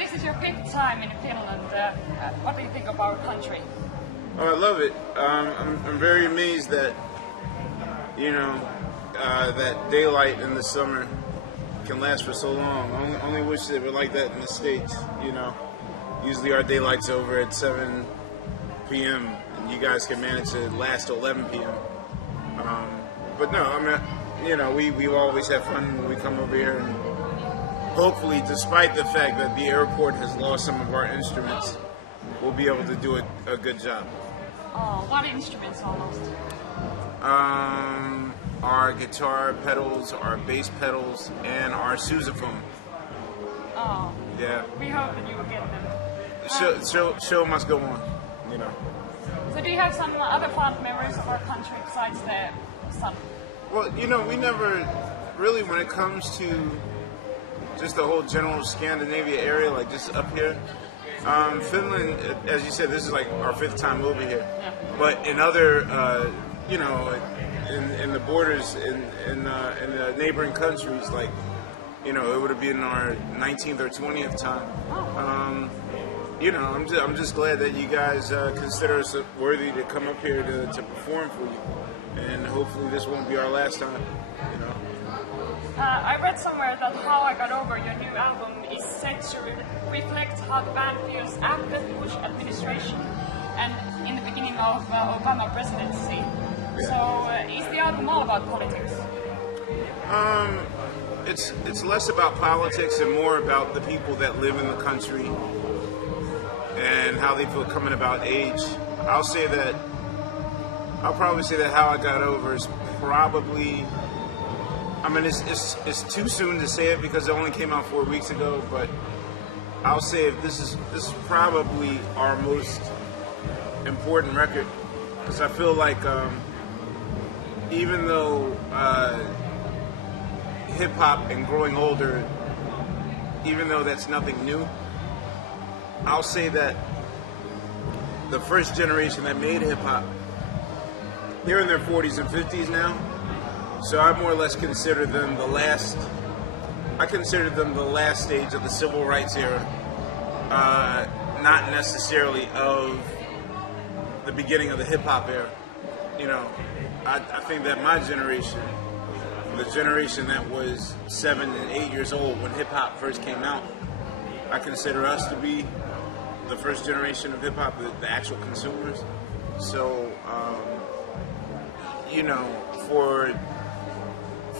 this is your fifth time in Finland. What do you think of our country? Oh, I love it. I'm very amazed that, that daylight in the summer can last for so long. Only wish they were like that in the States, Usually our daylight's over at 7 p.m. and you guys can manage to last till 11 p.m. But no, we always have fun when we come over here, and hopefully, despite the fact that the airport has lost some of our instruments, we'll be able to do a good job. Oh, what instruments are lost? Our guitar pedals, our bass pedals, and our sousaphone. Oh. Yeah. We hope that you will get them. Show must go on, So do you have some other fond memories of our country besides the sun? Well, we never really, when it comes to just the whole general Scandinavia area, like just up here, Finland, as you said, this is like our fifth time over here. Yeah. But in other, in the borders, in the neighboring countries, like, it would have been our 19th or 20th time. I'm just glad that you guys consider us worthy to come up here to perform for you, and hopefully this won't be our last time. I read somewhere that How I Got Over, your new album, is set to reflect how the band feels after the Bush administration and in the beginning of Obama presidency. Yeah. So is the album all about politics? It's less about politics and more about the people that live in the country and how they feel coming about age. I'll probably say that How I Got Over is probably, it's too soon to say it because it only came out 4 weeks ago, but I'll say if this is probably our most important record, because I feel like even though hip hop and growing older, even though that's nothing new, I'll say that the first generation that made hip hop, they're in their 40s and 50s now. So I more or less consider them the last stage of the civil rights era, not necessarily of the beginning of the hip hop era. I think that my generation, the generation that was 7 and 8 years old when hip hop first came out, I consider us to be the first generation of hip hop, the actual consumers. So, for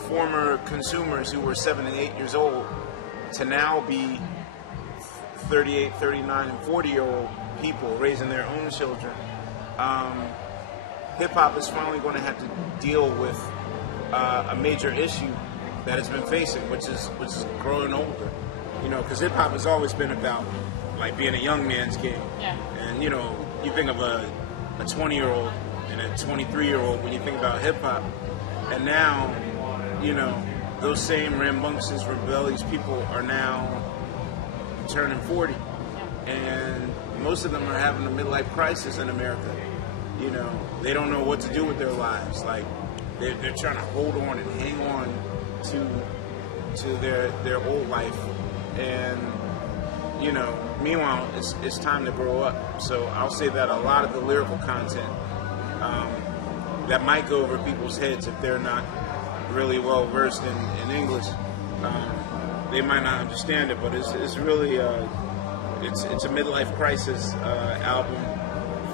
former consumers who were 7 and 8 years old to now be 38, 39, and 40-year-old people raising their own children, hip hop is finally going to have to deal with a major issue that it's been facing, which is growing older. Because hip hop has always been about like being a young man's game. Yeah. And you think of a 20-year-old and a 23-year-old when you think about hip hop, and now those same rambunctious, rebellious people are now turning 40, and most of them are having a midlife crisis in America. They don't know what to do with their lives. Like they're trying to hold on and hang on to their old life, and meanwhile it's time to grow up. So I'll say that a lot of the lyrical content that might go over people's heads if they're not really well versed in English, they might not understand it, but it's really it's a midlife crisis album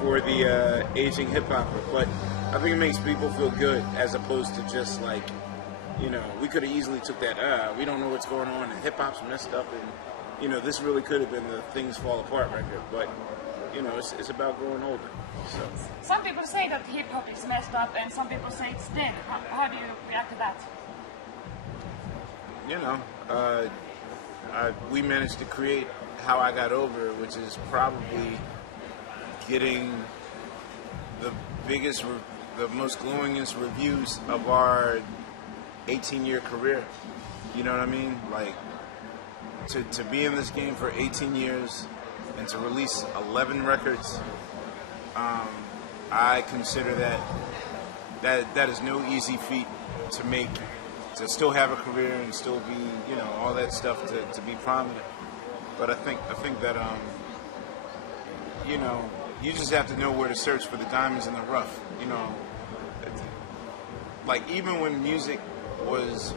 for the aging hip hopper. But I think it makes people feel good as opposed to just like, we could have easily took that, we don't know what's going on and hip hop's messed up, and this really could have been the Things Fall Apart record, but it's about growing older. So some people say that hip hop is messed up, and some people say it's dead. How do you react to that? We managed to create How I Got Over, which is probably getting the most glowingest reviews of our 18-year career. You know what I mean? Like, to be in this game for 18 years and to release 11 records, I consider that is no easy feat to make, to still have a career and still be, all that stuff, to be prominent. But I think that you know, you just have to know where to search for the diamonds in the rough. You know, like even when music was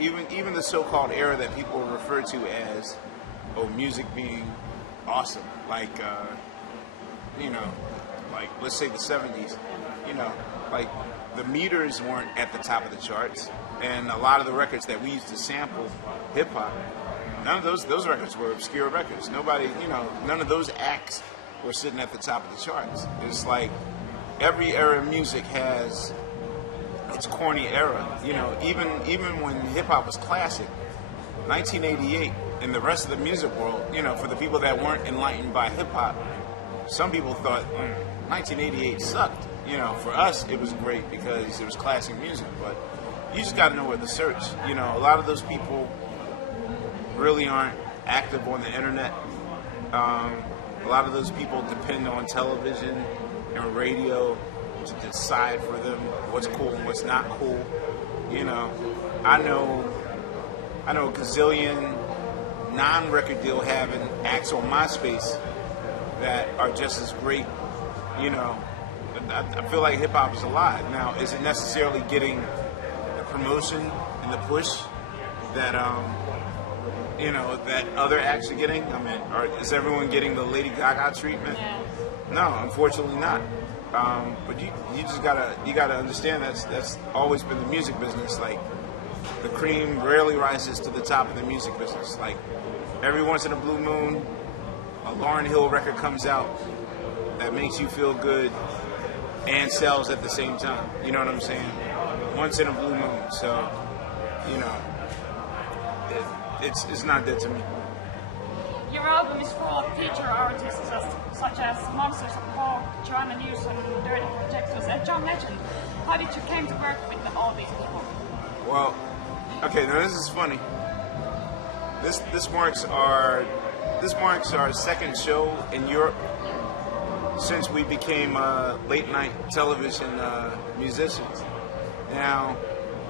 even the so-called era that people refer to as music being awesome, like you know, like let's say the 70s, you know, like the meters weren't at the top of the charts, and a lot of the records that we used to sample hip hop, none of those records were obscure records. Nobody, you know, none of those acts were sitting at the top of the charts. It's like every era of music has its corny era. You know, even when hip hop was classic, 1988, and the rest of the music world, you know, for the people that weren't enlightened by hip hop, some people thought 1988 sucked. You know, for us it was great because it was classic music. But you just got to know where to search. You know, a lot of those people really aren't active on the internet. A lot of those people depend on television and radio to decide for them what's cool and what's not cool. You know, I know a gazillion non-record deal having acts on MySpace that are just as great. You know, I feel like hip hop is alive now. Is it necessarily getting the promotion and the push that you know, that other acts are getting? I mean, is everyone getting the Lady Gaga treatment? Yeah. No, unfortunately not. But you just gotta understand that's always been the music business. Like the cream rarely rises to the top of the music business. Like every once in a blue moon, a Lauryn Hill record comes out that makes you feel good and sells at the same time. You know what I'm saying? Once in a blue moon. So, you know, it's not dead to me. Your album is full of feature artists such as Monsters of Pop, Joanna Newsom, Dirty Projectors, and John Legend. How did you came to work with all these people? Well, okay, now this is funny. This marks our second show in Europe since we became late night television musicians. Now,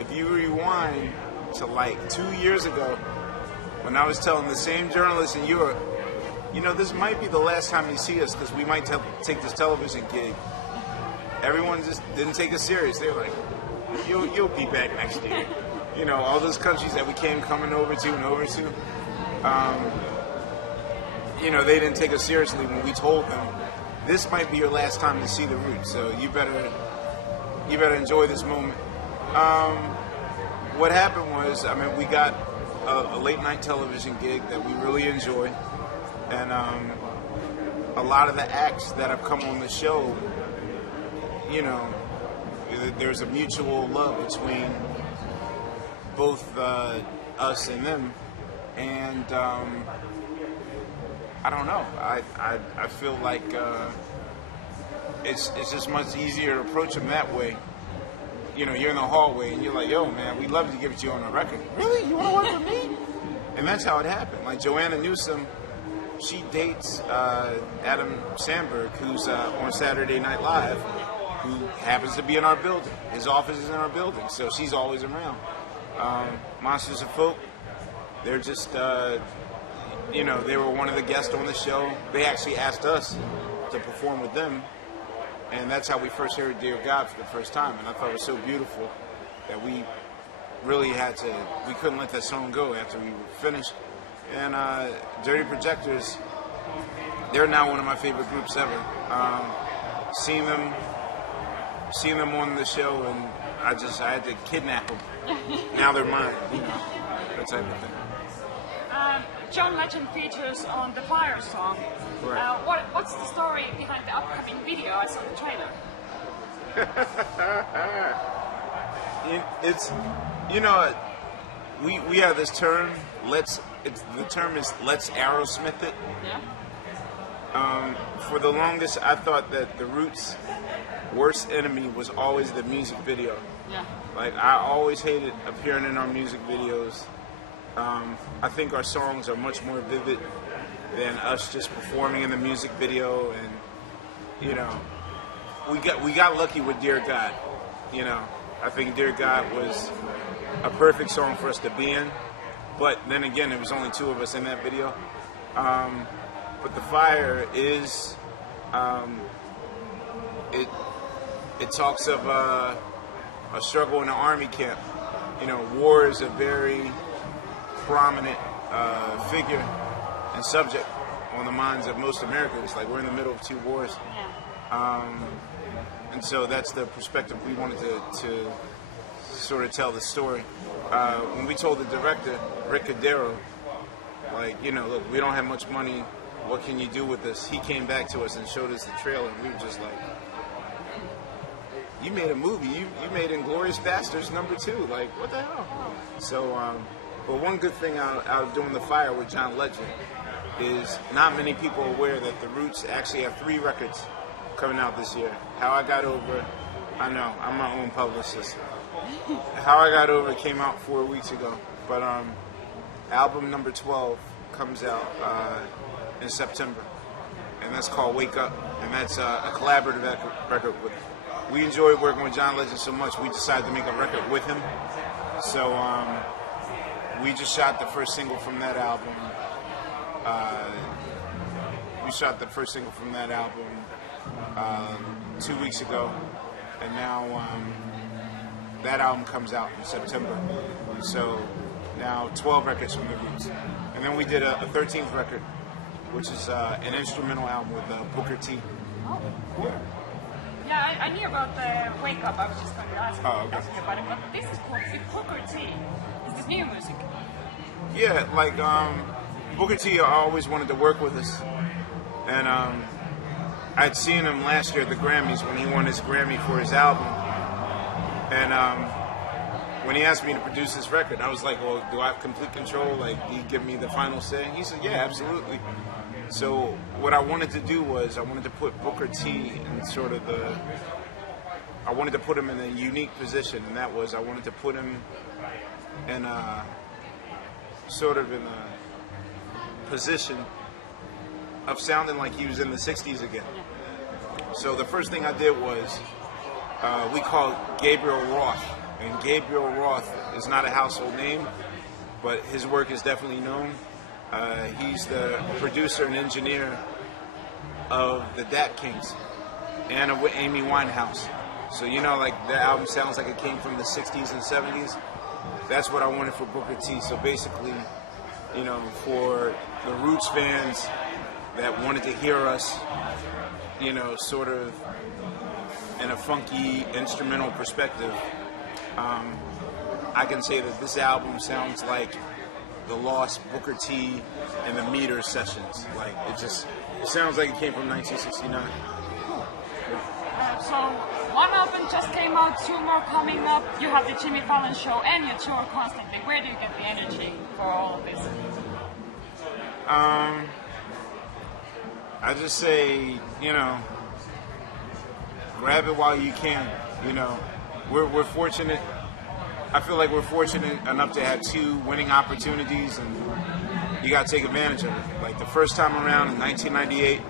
if you rewind to like 2 years ago, when I was telling the same journalists in Europe, you know, this might be the last time you see us because we might take this television gig. Everyone just didn't take us serious. They were like, you'll be back next year. You know, all those countries that we came coming over to, you know, they didn't take us seriously when we told them, this might be your last time to see the Roots, so you better enjoy this moment. What happened was, I mean, we got a late night television gig that we really enjoy, and a lot of the acts that have come on the show, you know, there's a mutual love between both us and them, and I don't know, I feel like it's just much easier to approach them that way. You know, you're in the hallway and you're like, yo, man, we'd love to give it to you on a record. Really? You want to work with me? And that's how it happened. Like Joanna Newsom, she dates Adam Sandberg, who's on Saturday Night Live, who happens to be in our building. His office is in our building, so she's always around. Monsters of Folk, they're just, you know, they were one of the guests on the show. They actually asked us to perform with them. And that's how we first heard Dear God for the first time. And I thought it was so beautiful that we really we couldn't let that song go after we were finished. And Dirty Projectors, they're now one of my favorite groups ever. Seeing them on the show, and I had to kidnap them. Now they're mine, you know, that type of thing. John Legend features on the Fire song. Right. What's the story behind the upcoming video? I saw the trailer. It's, you know, we have this term. The term is let's Aerosmith it. Yeah. For the longest, I thought that the Roots' worst enemy was always the music video. Yeah. Like I always hated appearing in our music videos. I think our songs are much more vivid than us just performing in the music video, and you know, we got lucky with Dear God. You know, I think Dear God was a perfect song for us to be in, But then again, there was only 2 of us in that video. But the fire is, it talks of a struggle in an army camp. You know, war is a very prominent figure and subject on the minds of most Americans. Like, we're in the middle of 2 wars. And so that's the perspective we wanted to sort of tell the story. When we told the director, Rick Cadero, like, you know, look, we don't have much money. What can you do with this? He came back to us and showed us the trailer, and we were just like, you made a movie. You made Inglourious Bastards #2. Like, what the hell? So, but one good thing out of doing The Fire with John Legend is not many people are aware that the Roots actually have 3 records coming out this year. How I Got Over, I know, I'm my own publicist. How I Got Over came out 4 weeks ago, but album number 12 comes out in September, and that's called Wake Up, and that's a collaborative record with. We enjoyed working with John Legend so much, we decided to make a record with him. So we just shot the first single from that album. We shot the first single from that album 2 weeks ago, and now that album comes out in September. So now 12 records from the Roots. And then we did a 13th record, which is an instrumental album with Booker T. Oh, cool. Yeah, I knew about the Wake Up. I was just going to ask you about it. But this is called Booker T. Is this new music? Yeah, like Booker T always wanted to work with us. And I'd seen him last year at the Grammys when he won his Grammy for his album. And when he asked me to produce this record, I was like, well, do I have complete control? Like, do you give me the final say? He said, yeah, absolutely. So what I wanted to do was I wanted to put Booker T in sort of I wanted to put him in a unique position, and that was I wanted to put him in a position of sounding like he was in the 60s again. So the first thing I did was we called Gabriel Roth, and Gabriel Roth is not a household name, but his work is definitely known. He's the producer and engineer of the Dat Kings and of Amy Winehouse. So, you know, like, the album sounds like it came from the 60s and 70s. That's what I wanted for Booker T. So basically, you know, for the Roots fans that wanted to hear us, you know, sort of in a funky instrumental perspective, I can say that this album sounds like the Lost Booker T and the Meter sessions. Like, it sounds like it came from 1969. So one album just came out, 2 more coming up. You have the Jimmy Fallon show and you tour constantly. Where do you get the energy for all of this? I just say, you know, grab it while you can. You know, we're fortunate. I feel like we're fortunate enough to have 2 winning opportunities, and you got to take advantage of it. Like, the first time around in 1998,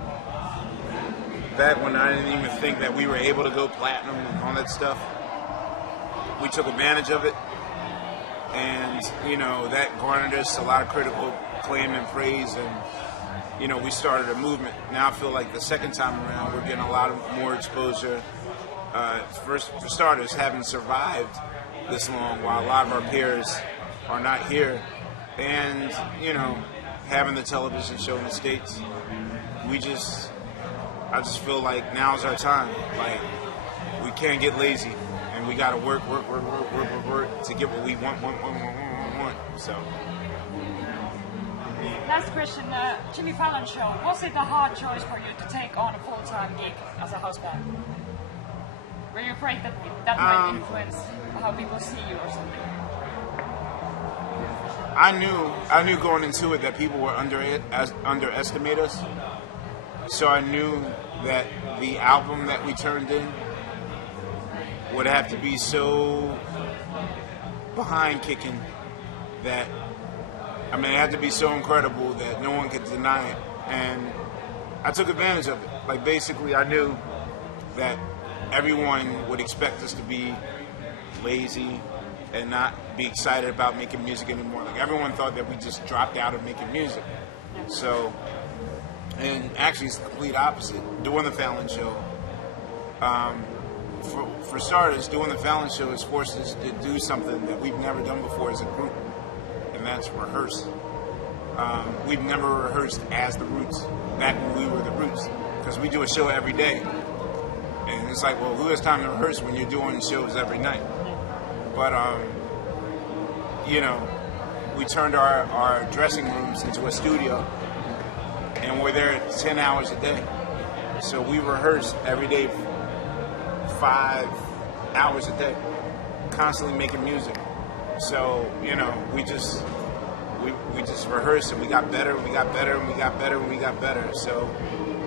back when I didn't even think that we were able to go platinum and all that stuff, we took advantage of it, and, you know, that garnered us a lot of critical acclaim and praise, and, you know, we started a movement. Now I feel like the second time around, we're getting a lot more exposure. For starters, having survived this long while a lot of our peers are not here, and, you know, having the television show in the States, I just feel like now's our time. Like, we can't get lazy, and we gotta work to get what we want. So last question, Jimmy Fallon show, was it a hard choice for you to take on a full-time gig as a house band? Were you afraid that might influence how people see you or something? I knew going into it that people were underestimate us. So I knew that the album that we turned in would have to be so behind kicking that, I mean, it had to be so incredible that no one could deny it. And I took advantage of it. Like, basically, I knew that everyone would expect us to be lazy, and not be excited about making music anymore. Like everyone thought that we just dropped out of making music. So, and actually it's the complete opposite. Doing the Fallon show, for starters, doing the Fallon show has forced us to do something that we've never done before as a group, and that's rehearse. We've never rehearsed as the Roots back when we were the Roots, because we do a show every day. And it's like, well, who has time to rehearse when you're doing shows every night? But, you know, we turned our dressing rooms into a studio, and we're there 10 hours a day. So we rehearse every day, 5 hours a day, constantly making music. So, you know, we just rehearsed, and we got better, and we got better, and we got better, and we got better. So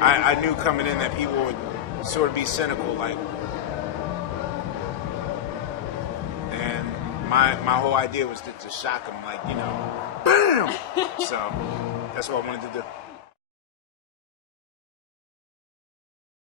I knew coming in that people would sort of be cynical, like, and my whole idea was to shock them, like, you know, bam. So that's what I wanted to do.